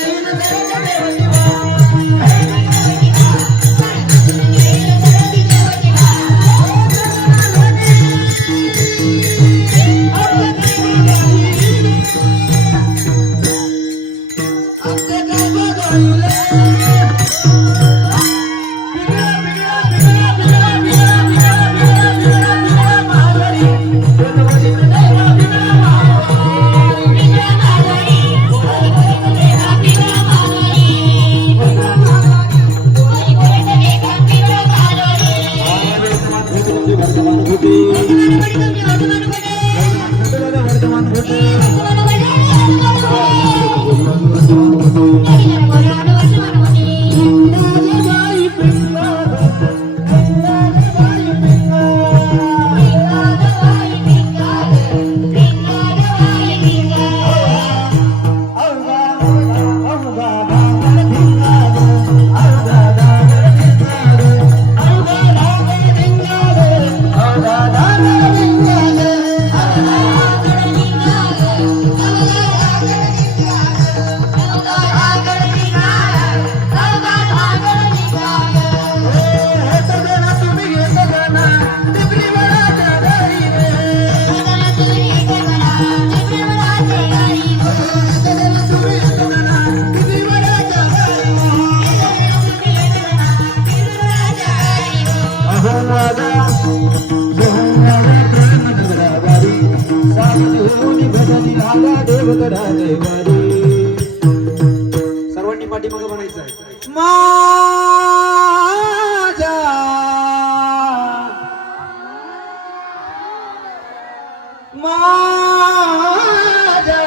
ಶಿವ सर्वांनी पाठीमागं म्हणायचं आहे. माझा माझा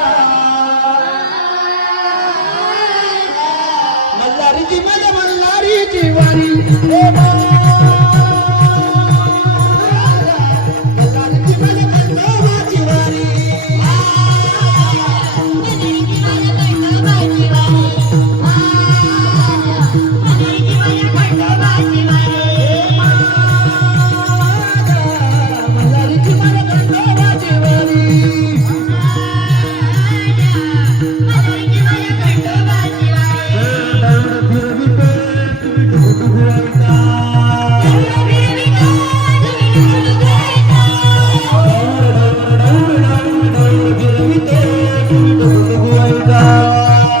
मल्हारीची माझ्या मल्हारीची वारी. গোয়াইকা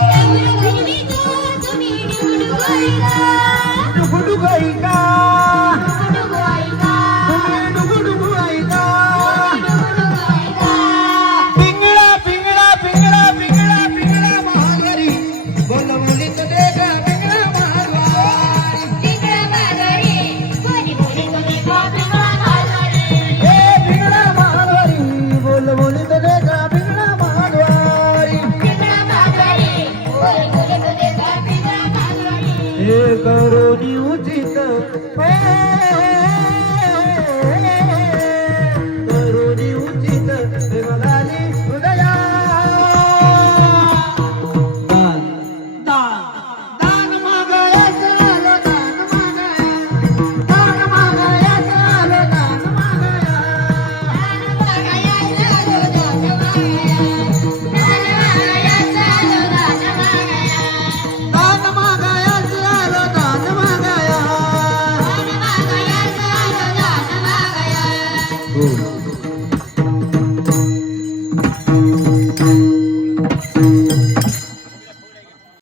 करू उचित. 嗯。